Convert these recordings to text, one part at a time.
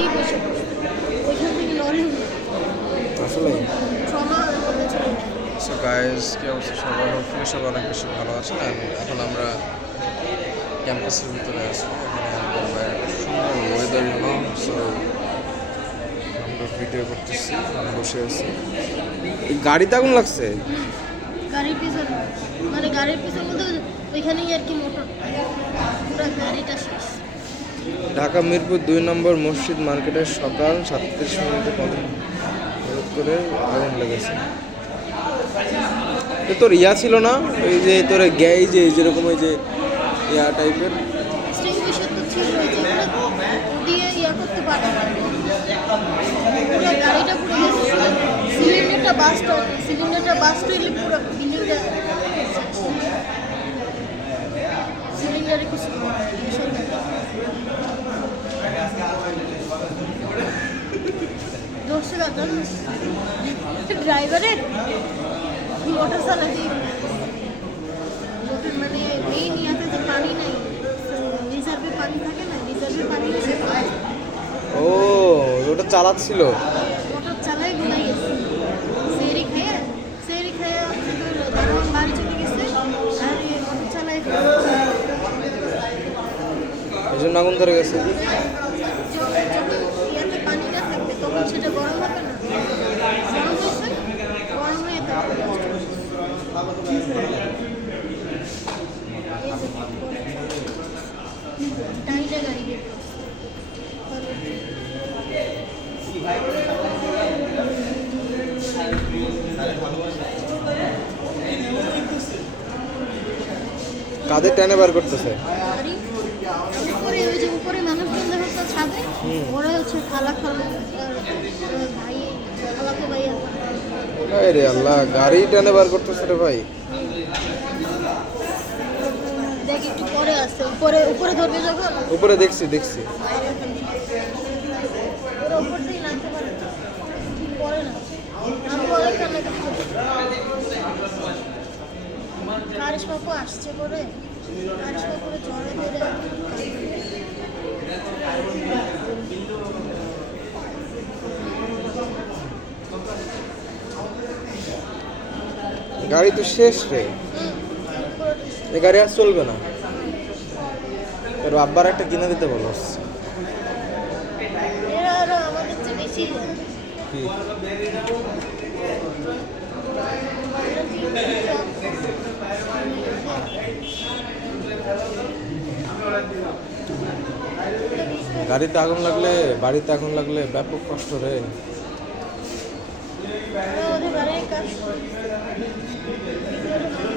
গাড়ি বসে ওইখান থেকে লরি আসলে? সো গাইজ কি অবস্থা সবার? হোপফুলি সবাই অনেক বেশি ভালো আর এখন আমরা ক্যাম্পাসের ভিতরে আছি। এখানে সুন্দর ওয়েদার ইউনো সো আমরা ভিডিও করতেছি বসে আছি। গাড়িতে আগুন লাগছে? গাড়ির পিছনে। মানে গাড়ির পিছনে বলতে ওইখানেই আর কি মোটর। পুরো গাড়িটা ঢাকা মিরপুর দুই নম্বর মসজিদ মার্কেটের সকাল সাতত্রিশ মিনিটে প্রথম করে আগুন লেগেছে। তোর ইয়া ছিল না? ওই যে তোর গ্যাই যে যেরকম ওই যে ইয়া টাইপের? সিলিন্ডারটা বাস্ট সিলিন্ডারে কিছু বিষয় থাকে। দোষে দাদা ড্রাইভারের মোটর চালাতে মোটর মানে যে পানি নাই রিজার্ভে পানি থাকে না রিজার্ভে পানি ও ওটা চালাচ্ছিল? মোটর চালাই গুলাই গেছে। সেরি খেয়ে সেরি খেয়ে দারোয়ান বাড়ি চলে গেছে আর এই মোটর চালাই এই জন্য আগুন ধরে গেছে। কাদের টেনে বার করতেছে? উপরে ওই যে উপরে মানুষজন দেখা ছাদে ওরা হচ্ছে খালা খালা ভাই খালাতো ভাই রে আল্লাহ গাড়ি টেনে বার করতেছে রে ভাই। আসছে উপরে উপরে ধরবে উপরে দেখছি দেখছি। নামতে পারে না। পরে না আমি অনেক কান্না করছি কারিশ বাপু আসছে করে কারিশ বাপুরে জ্বরে ধরে গাড়ি তো শেষ রে। এই গাড়ি আর চলবে না। তোর আব্বার একটা কিনে দিতে বলো এরা গাড়িতে আগুন লাগলে বাড়িতে আগুন লাগলে ব্যাপক কষ্ট রে। ওদের বাড়ির কাজ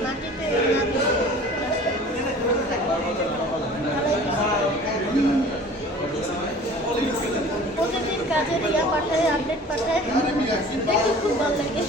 মাটিতে প্রতিদিন কাজের ইয়া পাঠায় আপডেট পাঠায় দেখতে খুব ভালো লাগে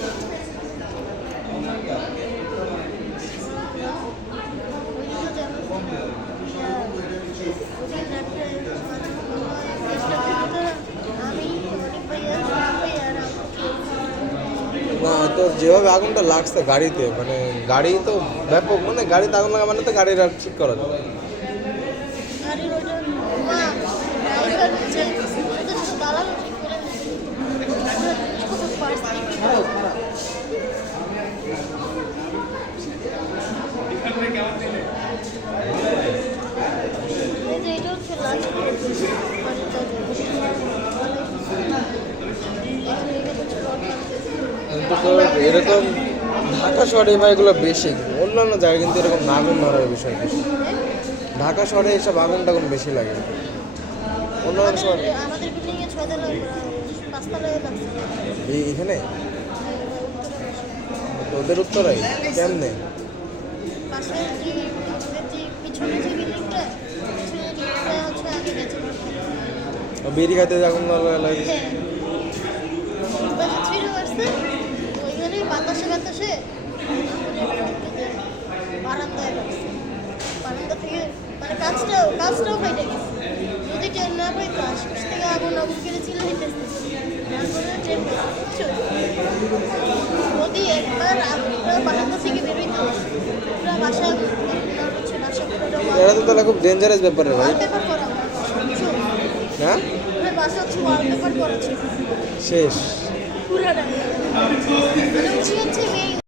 না, তো যেভাবে আগুনটা লাগছে গাড়িতে মানে গাড়ি তো ব্যাপক মানে গাড়িতে আগুন লাগা মানে তো গাড়ির আর ঠিক করা যাবে ছোট দালাল দিচ্ছে কত পার্স এই যে এটা হচ্ছে লাস্ট কিন্তু তো এরকম ঢাকা শহরে ভাই এগুলো বেশি অন্যান্য জায়গায় কিন্তু এরকম আগুন ধরার বিষয় বেশি। ঢাকা শহরে এসব আগুন টাগুন বেশি লাগে। অন্যান্য শহরে? এখানে? ওদের উত্তরাই কেমনে? খাইতে যে আগুন লাগা লাগে হ্যাঁ বাসা ছিল আসতে ওইখানে বারান্দায় বারান্দা থেকে মানে কাজটাও কাজটাও গেছে যদি ট্রেন না পাইতো আশপাশ থেকে আগুন আগুন করে ছিল হেঁটেছে তারপরে ট্রেন যদি একবার আগুনটা বারান্দা থেকে বেরোইতে পুরো বাসা আগুন হচ্ছে এটা তো তাহলে খুব ডেঞ্জারাস ব্যাপার রে ভাই হ্যাঁ শেষ পুরাটা মানে উনি হচ্ছে মেইন